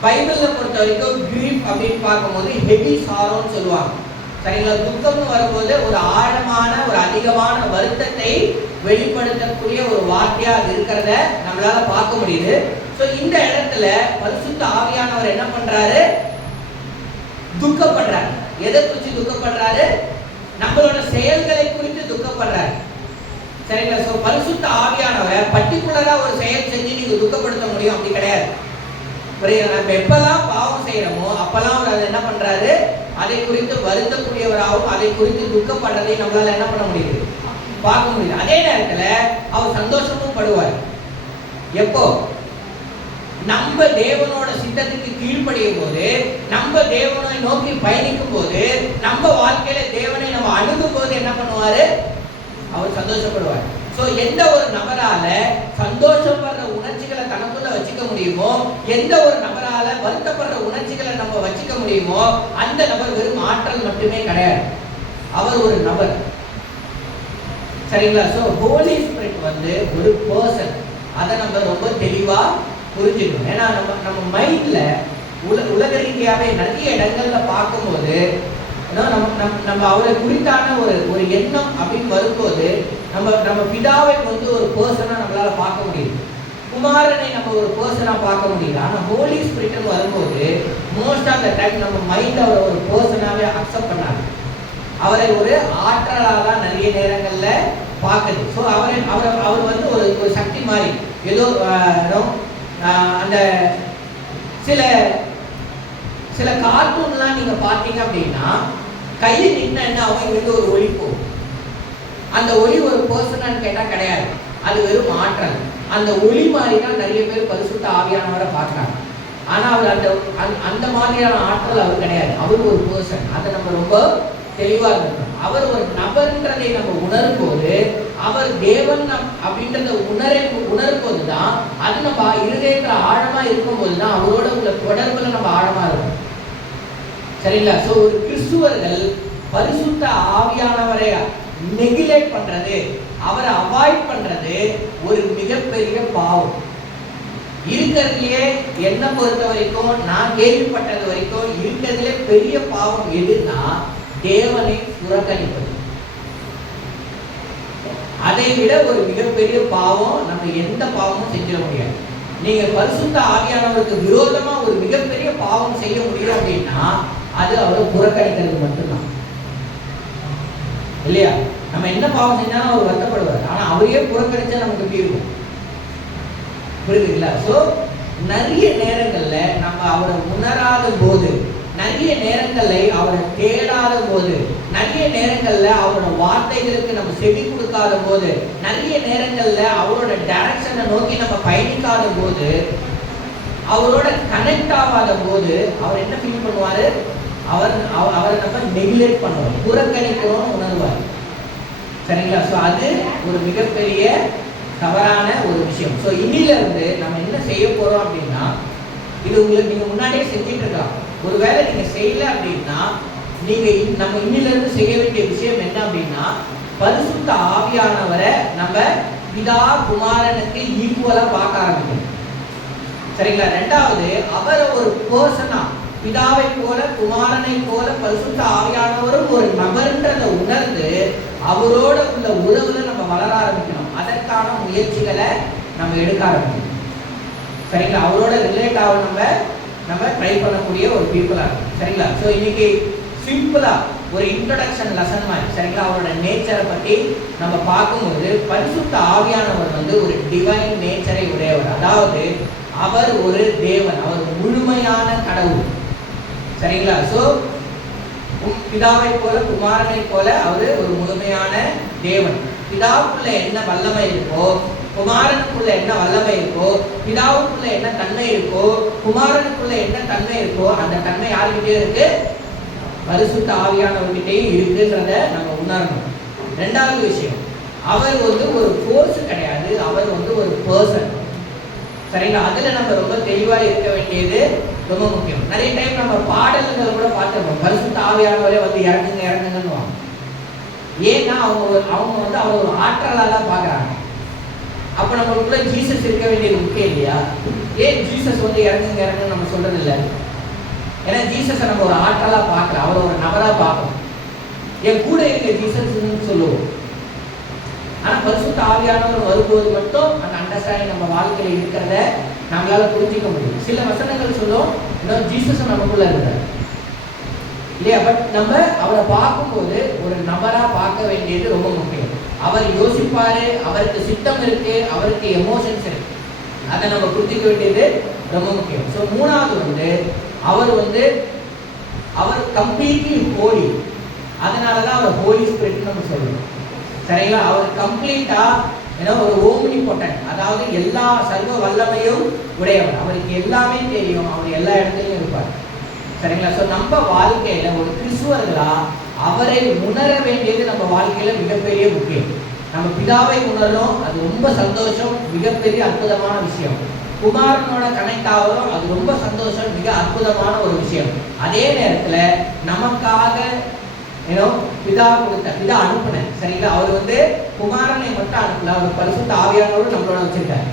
பைபிள்ல பொறுத்த வரைக்கும் கிரீஃப் அப்படின்னு பார்க்கும்போது ஹெவி சாரோன்னு சொல்லுவாங்க. சரிங்களா? துக்கம்னு வரும்போது ஒரு ஆழமான ஒரு அதிகமான வருத்தத்தை வெளிப்படுத்தக்கூடிய ஒரு வார்த்தையா அது இருக்கிறத நம்மளால பார்க்க முடியுது. ஸோ இந்த இடத்துல பரிசுத்த ஆவியானவர் என்ன பண்றாரு, துக்கப்படுறாரு. எதை குறித்து துக்கப்படுறாரு, நம்மளோட செயல்களை குறித்து துக்கப்படுறாரு. சரிங்களா? ஸோ பரிசுத்த ஆவியானவர் பர்டிகுலரா ஒரு செயல் செஞ்சு நீங்க துக்கப்படுத்த முடியும் அப்படி கிடையாது. நம்ம எப்பெல்லாம் பாவம் செய்யறோமோ அப்பெல்லாம் அவர் அதை என்ன பண்றாரு, அதை குறித்து வருத்தக்கூடியவராகவும் அதை குறித்து துக்கப்படுறதை நம்மளால என்ன பண்ண முடியுது, பார்க்க முடியுது. அதே நேரத்துல அவர் சந்தோஷமும் படுவார். எப்போ நம்ம தேவனோட சித்தத்துக்கு கீழ்ப்படியும் போது, நம்ம தேவனை நோக்கி பயணிக்கும் போது, நம்ம வாழ்க்கையில தேவனை நம்ம அணுகும் போது என்ன பண்ணுவாரு, அவர் சந்தோஷப்படுவார். சோ எந்த ஒரு நபரால சந்தோஷப்படுற உணர்ச்சிகளை தனக்குள்ள வச்சுக்க முடியுமோ, எந்த ஒரு நபரால வருத்தப்படுற உணர்ச்சிகளை நம்ம வச்சுக்க முடியுமோ, அந்த நபர் வெறும் ஆற்றல் மட்டுமே கிடையாது, அவர் ஒரு நபர். சரிங்களா? சோ ஹோலி ஸ்பிரிட் வந்து ஒரு பர்சன். அதை நம்ம ரொம்ப தெளிவா புரிஞ்சுக்கணும். ஏன்னா நம்ம மைண்ட்ல உலக ரீதியாவே நிறைய இடங்கள்ல பார்க்கும்போது நம்ம அவரை குறித்தான ஒரு எண்ணம் அப்படின்னு வரும்போது நம்ம பிதாவை வந்து ஒரு பர்சனா நம்மளால பார்க்க முடியுது, குமாரனை நம்ம ஒரு பர்சனா பார்க்க முடியல. ஆனா ஹோலி ஸ்பிரிட் வரும்போது மோஸ்ட் ஆஃப் த டைம் நம்ம மைண்ட் அவரை ஒரு பர்சனாவே அக்செப்ட் பண்ணாங்க. அவரை ஒரு ஆற்றலாக தான் நிறைய நேரங்கள்ல பார்க்குது. ஸோ அவர் வந்து ஒரு சக்தி மாதிரி ஏதோ அந்த சில சில கார்ட்டூன்லாம் நீங்க பார்த்தீங்க அப்படின்னா கையில் நின்ன என்ன ஆகும், இங்கிருந்து ஒரு ஒளி போகும். அந்த ஒளி ஒரு பர்சனான்னு கேட்டால் கிடையாது, அது வெறும் ஆற்றல். அந்த ஒளி மாதிரி தான் நிறைய பேர் பரிசுத்த ஆவியானவரை பார்க்குறாங்க. ஆனால் அவர் அந்த மாதிரியான ஆற்றல் அவர் கிடையாது. அவர் ஒரு பர்சன். அதை நம்ம ரொம்ப தெளிவாக இருக்கணும். அவர் ஒரு நபர்ன்றதை நம்ம உணரும் போது, அவர் தேவன் அப்படின்றத உணரும் போது தான், அது நம்ம இருதயத்தில் ஆழமா இருக்கும்போது தான் அவரோட உள்ள தொடர்புல நம்ம ஆழமா இருக்கும். சரிங்களா? ஸோ ஒரு கிறிஸ்துவர்கள் பரிசுத்த ஆவியானவரை நெகிலேட் பண்றது, அவரை அவாய்ட் பண்றது ஒரு மிகப்பெரிய பாவம். இருக்கிறதுலயே என்னை பொறுத்த வரைக்கும், நான் கேள்விப்பட்டது வரைக்கும் இருக்கிறதுலே பெரிய பாவம் எதுன்னா தேவனை புறக்கணிப்பது. அதை விட ஒரு மிகப்பெரிய பாவம் நம்ம எந்த பாவமும் செஞ்சிட முடியாது. நீங்க பரிசுத்த ஆவியானவருக்கு விரோதமா ஒரு மிகப்பெரிய பாவம் செய்ய முடியும் அப்படின்னா அது அவரை புறக்கணிக்கிறது மட்டும்தான், இல்லையா? நம்ம என்ன பாவம் செஞ்சாலும் அவர் வருத்தப்படுவார். ஆனா அவரையே புறக்கணிச்சா நமக்கு எப்படி இருக்கும்? புரியுதுங்களா? ஸோ நிறைய நேரங்கள்ல நம்ம அவரை உணராத போது, நிறைய நேரங்கள்ல அவரை தேடாத போது, நிறைய நேரங்கள்ல அவரோட வார்த்தைகளுக்கு நம்ம செவி கொடுக்காத போது, நிறைய நேரங்கள்ல அவரோட டைரக்ஷனை நோக்கி நம்ம பயணிக்காத போது, அவரோட கனெக்ட் ஆகாத போது அவர் என்ன ஃபீல் பண்ணுவாரு? அவரை நம்ம நெகிலேட் பண்ணுவோம், புறக்கணிக்கிறோம்னு உணர்வார். சரிங்களா? ஸோ அது ஒரு மிகப்பெரிய தவறான ஒரு விஷயம். ஸோ இன்னில இருந்து நம்ம என்ன செய்ய போறோம் அப்படின்னா, இது உங்களுக்கு நீங்க முன்னாடியே செஞ்சுட்டு இருக்கலாம். ஒருவேளை நீங்க செய்யல அப்படின்னா, நீங்க நம்ம இன்னில இருந்து செய்ய வேண்டிய விஷயம் என்ன அப்படின்னா, பரிசுத்த ஆவியானவரை நம்ம பிதா குமாரனுக்கு ஈக்குவலா பார்க்க ஆரம்பிக்கணும். சரிங்களா? ரெண்டாவது, அவரை ஒரு பர்சனா, பிதாவை போல குமாரனை போல பரிசுத்த ஆவியானவரும் ஒரு நபர்ன்றதை உணர்ந்து அவரோட உள்ள உறவுல நம்ம வளர ஆரம்பிக்கணும். அதற்கான முயற்சிகளை நம்ம எடுக்க ஆரம்பிக்கணும். சரிங்களா? அவரோட ரிலேட் ஆக நம்ம ட்ரை பண்ணக்கூடிய ஒரு பீப்புளா இருக்கும். சரிங்களா? ஸோ இன்னைக்கு சிம்பிளா ஒரு இன்ட்ரோடக்ஷன் லெசன் மாதிரி, சரிங்களா, அவரோட நேச்சரை பற்றி நம்ம பார்க்கும்போது, பரிசுத்த ஆவியானவர் வந்து ஒரு டிவைன் நேச்சரை உடையவர். அதாவது அவர் ஒரு தேவன், அவர் முழுமையான கடவுள். சரிங்களா? ஸோ பிதாவை போல குமாரனை போல அவரு ஒரு முழுமையான தேவன். பிதாவுக்குள்ள என்ன வல்லமை இருக்கோ, குமாரனுக்குள்ள என்ன வல்லமை இருக்கோ, பிதாவுக்குள்ள என்ன தன்மை இருக்கோ, குமாரனுக்குள்ள என்ன தன்மை இருக்கோ, அந்த தன்மை யாருக்கிட்டே இருக்கு? பரிசுத்த ஆவியானவர்கிட்டயும் இருக்குன்றத நம்ம உணரணும். ரெண்டாவது விஷயம், அவர் வந்து ஒரு ஃபோர்ஸ் கிடையாது, அவர் வந்து ஒரு பர்சன். சரிங்களா? அதுல நம்ம ரொம்ப தெளிவா இருக்க வேண்டியது ரொம்ப முக்கியம். நிறைய டைம் நம்ம பாடல்கள் கூட பார்த்துருப்போம், பரிசுத்த ஆவியானவரே வந்து இறங்குங்கன்னு வாங்க. ஏன்னா அவங்க வந்து அவர் ஒரு ஆற்றலாக தான் பார்க்குறாங்க. அப்போ நம்மளுக்குள்ள ஜீசஸ் இருக்க வேண்டியது முக்கியம் இல்லையா? ஏன் ஜீசஸ் வந்து இறங்குன்னு நம்ம சொல்றது இல்லை? ஏன்னா ஜீசஸை நம்ம ஒரு ஆற்றலாக பார்க்கல, அவர் ஒரு நபராக பார்க்கணும். என் கூட இருக்க ஜீசஸ்ன்னு சொல்லுவோம். ஆனால் பரிசுத்த ஆவியானவர் வரும்போது மட்டும் அந்த அண்டர்ஸ்டாண்டிங் நம்ம வாழ்க்கையில் இருக்கிறத நம்மளால புரிஞ்சிக்க முடியும். சில வசனங்கள் சொல்லும், இன்னும் ஜீசஸ் நமக்குள்ள இருக்கிறார் இல்லையா? பட் நம்ம அவரை பார்க்கும்போது ஒரு நபரா பார்க்க வேண்டியது ரொம்ப முக்கியம். அவர் யோசிப்பாரு, அவருக்கு சித்தம் இருக்கு, அவருக்கு எமோஷன்ஸ் இருக்கு, அதை நம்ம புரிஞ்சிக்க வேண்டியது ரொம்ப முக்கியம். ஸோ மூணாவது வந்து அவர் கம்ப்ளீட்லி ஹோலி. அதனாலதான் அவர் ஹோலி ஸ்பிரிட் நம்ம சொல்றோம். சரிங்களா? அவர் கம்ப்ளீட்டா ஒரு ஓம்னி பொட்டன், அதாவது எல்லா சர்வ வல்லமையும் உடையவர். அவருக்கு எல்லாமே தெரியும், அவர் எல்லா இடத்துலையும் இருப்பார். சரிங்களா? ஸோ நம்ம வாழ்க்கையில ஒரு கிறிஸ்துவர்களா அவரை உணர வேண்டியது நம்ம வாழ்க்கையில மிகப்பெரிய முக்கியம். நம்ம பிதாவை உணரணும், அது ரொம்ப சந்தோஷம், மிகப்பெரிய அற்புதமான விஷயம். குமாரனோட கனெக்ட் ஆகிறோம், அது ரொம்ப சந்தோஷம், மிக அற்புதமான ஒரு விஷயம். அதே நேரத்துல நமக்காக பிதா அனுப்புன, சரிங்களா, அவர் வந்து குமாரனை மட்டும் அனுப்பல, அவர் பரிசுத்த ஆவியானவரும் நம்மளோட வச்சிருக்காரு.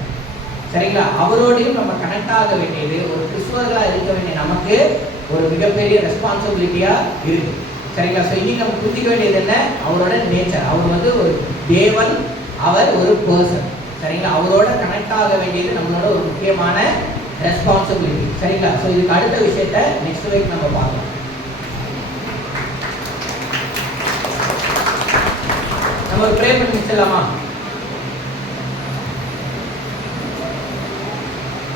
சரிங்களா? அவரோடையும் நம்ம கனெக்ட் ஆக வேண்டியது ஒரு கிறிஸ்துவர்களா இருக்க வேண்டிய நமக்கு ஒரு மிகப்பெரிய ரெஸ்பான்சிபிலிட்டியா இருக்கு. சரிங்களா? ஸோ இன்னைக்கு நம்ம புரிஞ்சிக்க வேண்டியது என்ன? அவரோட நேச்சர், அவர் வந்து ஒரு தேவன், அவர் ஒரு பர்சன். சரிங்களா? அவரோட கனெக்ட் ஆக வேண்டியது நம்மளோட ஒரு முக்கியமான ரெஸ்பான்சிபிலிட்டி. சரிங்களா? ஸோ இதுக்கு அடுத்த விஷயத்த நெக்ஸ்ட் வீக் நம்ம பார்க்கலாம். நம்ம ஒரு ப்ரே பண்ணி முடிச்சிடலாமா?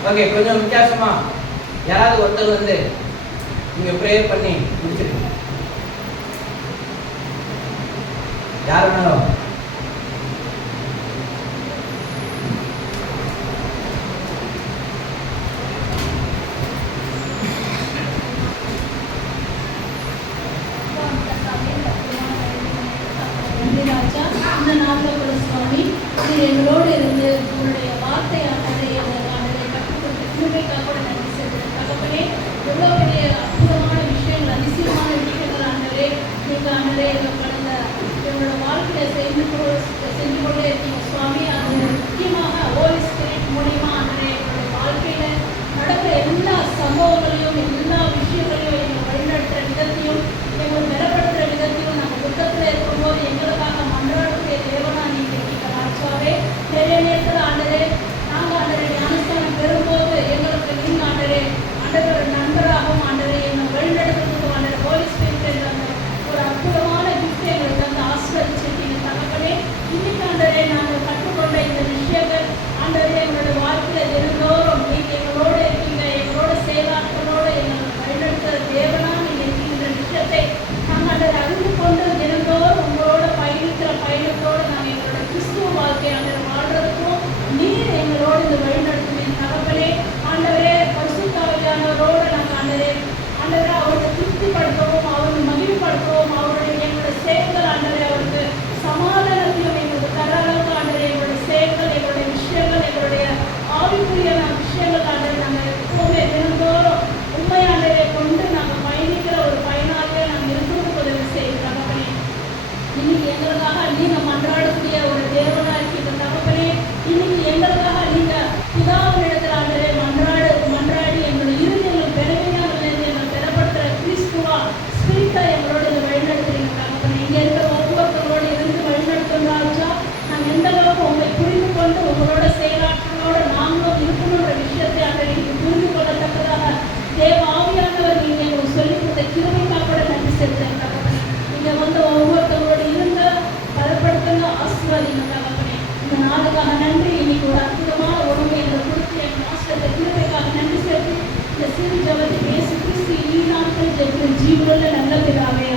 ஓகே, கொஞ்சம் வித்தியாசமா யாராவது ஒருத்தர் வந்து நீங்க ப்ரே பண்ணி முடிச்சிருங்க. யார் வேணாலும். இந்த நாளில் கூட சுவாமி நீர் எங்களோடு இருந்து உங்களுடைய வார்த்தை ஆண்டதை எங்களை கற்றுக் கொடுத்து கிருபைக்காக கூட நன்றி செலுத்துகிறேன். தகப்பனே, எவ்வளோ பெரிய அற்புதமான விஷயங்கள், அதிசயமான விஷயங்கள் ஆண்டவரே நீங்கள் ஆண்டவரே எங்கள் கடந்த எங்களோட வாழ்க்கையில் செஞ்சு கொண்டே இருக்கீங்க சுவாமி. அது முக்கியமாக ஹோலி ஸ்பிரிட் மூலியமாக ஆண்டவரே எங்களுடைய வாழ்க்கையில் நடக்கிற எல்லா சம்பவங்களையும் எல்லா விஷயங்களையும் எங்களை வழிநடத்துகிற விதத்தையும் எங்களை பலப்படுத்துகிற விதத்தையும் நாங்கள் துக்கத்தில் இருக்கும்போது எங்களுக்காக மன்றாடக்கூடிய தேவனா நீங்கள் இருக்கீங்க ராஜாவே. நிறைய நேரத்தில் ஆண்டரே நாங்கள் ஆண்டரை ஞானஸ்தானம் பெறும்போது எங்களுக்கு நீங்கள் ஆண்டரே ஆண்டவர் நண்பராகவும் ஆண்டரை எங்களை வழிநடத்துறதுக்கு ஆண்டரை ஹோலி ஸ்பிரிட் என்ற அந்த ஒரு அற்புதமான கிஃப்ட் எங்களுக்கு வந்து ஆசீர்வதிச்சிருக்கீங்க தகப்பனே. இன்னைக்கு ஆண்டரே நாங்கள் கற்றுக்கொண்ட இந்த விஷயங்கள் ஆண்டரே எங்களோட வாழ்க்கையில் தினந்தோறும் நீங்கள் எங்களோட இருக்கீங்க, எங்களோட செயலாற்றலோடு எங்களை வழிநடத்துகிற தேவனா நீங்கள் இருக்கீங்கிற விஷயத்தை நாங்கள் அதை அறிந்து கொண்டு தினந்தோறும் உங்களோட பயணிக்கிற பயணத்தோடு நாங்கள் எங்களோட கிறிஸ்துவ வாழ்க்கையை ஆண்டரை வாழ்றதுக்கும் நீர் எங்களோடு இந்த வழிநடத்துமே தகப்பனே. ஆண்டவரே பரிசுத்தாவியானவரோடு நாங்கள் ஆண்டரே அவரை திருப்திப்படுத்தவும் அவரை மகிழ்ப்படுத்தவும் அவருடைய எங்களுடைய செயல்கள் ஆண்டரே அவருக்கு சமாதானத்தையும் எங்களுக்கு தர அளவுக்கு ஆண்டரே எங்களுடைய செயல்கள் எங்களுடைய விஷயங்கள் எங்களுடைய ஆவிக்குரிய விஷயங்கள் ஆண்டரே நாங்கள் எப்போவுமே தினந்தோறும் உண்மையாண்டரை கொண்டு நாங்கள் பயணிக்கிற ஒரு பயனாளியை நாங்கள் இருக்கிறதுக்கு உதவி செய்யும் தகப்பனே. இன்னைக்கு எங்களுக்காக நீங்கள் மன்றாடக்கூடிய ஒரு தேவனாக இருக்கீங்க தகப்பனே. இன்னைக்கு எங்களுக்காக நீங்கள் பிதாவினிடத்தில் ஆண்டரே மன்றாடி எங்களுடைய இருதயங்கள் பெருமையானது எங்களை பெறப்படுத்துகிற கிறிஸ்துவா ஸ்பிரிட்டா எங்களோட இந்த வழிநடத்துறீங்க தகப்பனே. இங்கே இருக்கிற ஒவ்வொருத்தரோடு இருந்து வழிநடத்தும் ராஜா நாங்கள் எந்த அளவுக்கு உங்களை புரிந்து கொண்டு உங்களோட செயலாற்றலோடு நாங்களும் இருக்கணுன்ற விஷயத்தை ஆண்டரே நீங்கள் புரிந்து கொள்ளத்தக்கதாக தேவ ஆவியானவர் நீங்கள் எங்களுக்கு சொல்லிக் கொடுத்த கிருபைக்காக கூட நன்றி செலுத்துகிறேன் தகப்பனே. இங்கே வந்து ஒவ்வொருத்தரோடு இருந்த பலப்படுத்துங்க, ஆசீர்வாதிங்க தகப்பனே. இந்த நாளுக்காக நன்றி. இன்னைக்கு ஒரு அற்புதமான உணவு எங்களை கொடுத்து எங்கள் மாஸ்டர் கிருபைக்காக நன்றி செலுத்தி இந்த சிறு ஜபத்தை பேசி கிறிஸ்து நாட்கள் ஜெயிக்கிற ஜீவனுள்ள நல்ல பிதாவே.